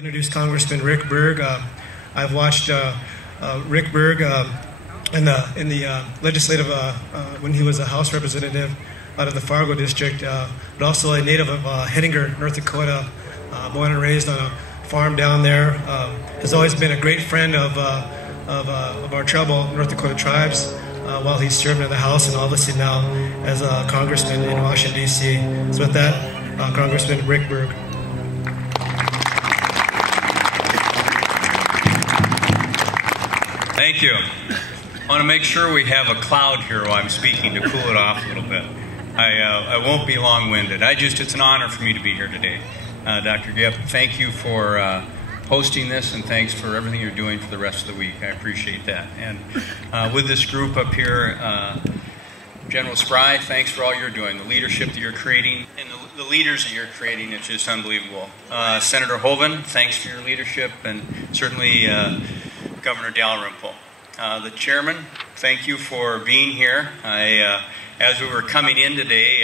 Introduce Congressman Rick Berg. I've watched Rick Berg in the legislative when he was a House representative out of the Fargo district, but also a native of Hettinger, North Dakota, born and raised on a farm down there. Has always been a great friend of our tribal North Dakota tribes while he's serving in the House, and obviously now as a congressman in Washington, D.C. So with that, Congressman Rick Berg. Thank you. I want to make sure we have a cloud here while I'm speaking to cool it off a little bit. I won't be long-winded. It's an honor for me to be here today. Dr. Gipp, thank you for hosting this, and thanks for everything you're doing for the rest of the week. I appreciate that. And with this group up here, General Spry, thanks for all you're doing, the leadership that you're creating, and the leaders that you're creating. It's just unbelievable. Senator Hoeven, thanks for your leadership, and certainly Governor Dalrymple. The chairman, thank you for being here. As we were coming in today,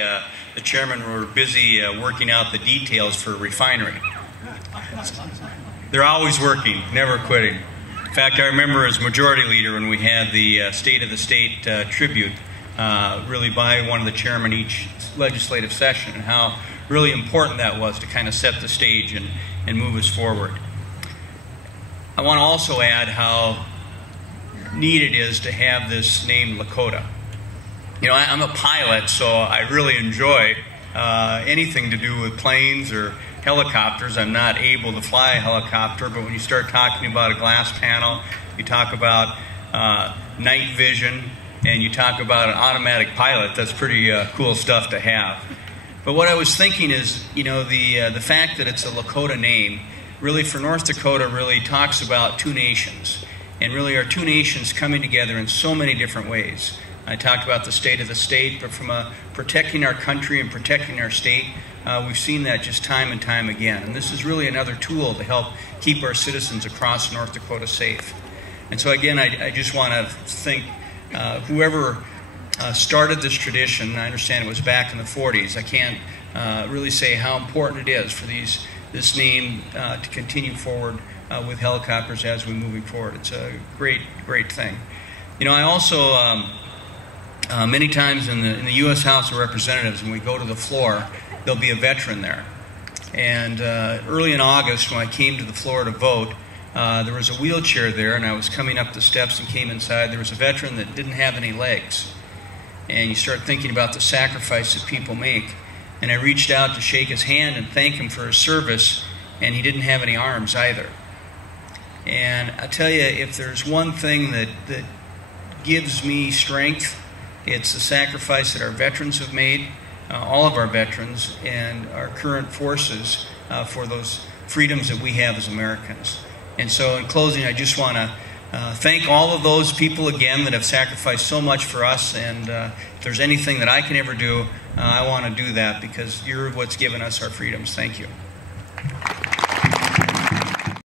the chairman were busy working out the details for a refinery. They're always working, never quitting. In fact, I remember as majority leader when we had the State of the State tribute, really by one of the chairmen each legislative session, and how really important that was to kind of set the stage and move us forward. I want to also add how neat it is to have this name Lakota. You know, I'm a pilot, so I really enjoy anything to do with planes or helicopters. I'm not able to fly a helicopter, but when you start talking about a glass panel, you talk about night vision, and you talk about an automatic pilot, that's pretty cool stuff to have. But what I was thinking is, you know, the fact that it's a Lakota name really for North Dakota really talks about two nations, and really our two nations coming together in so many different ways. I talked about the state of the state, but from protecting our country and protecting our state, we've seen that just time and time again. And this is really another tool to help keep our citizens across North Dakota safe. And so again, I just want to thank whoever started this tradition. I understand it was back in the 40s. I can't really say how important it is for this name to continue forward with helicopters as we're moving forward. It's a great, great thing. You know, I also, many times in the U.S. House of Representatives, when we go to the floor, there'll be a veteran there. And early in August, when I came to the floor to vote, there was a wheelchair there, and I was coming up the steps and came inside. There was a veteran that didn't have any legs. And you start thinking about the sacrifice that people make. And I reached out to shake his hand and thank him for his service, and he didn't have any arms either. And I tell you, if there's one thing that gives me strength, it's the sacrifice that our veterans have made, all of our veterans and our current forces for those freedoms that we have as Americans. And so in closing, I just want to thank all of those people again that have sacrificed so much for us, and if there's anything that I can ever do, I want to do that because you're what's given us our freedoms. Thank you.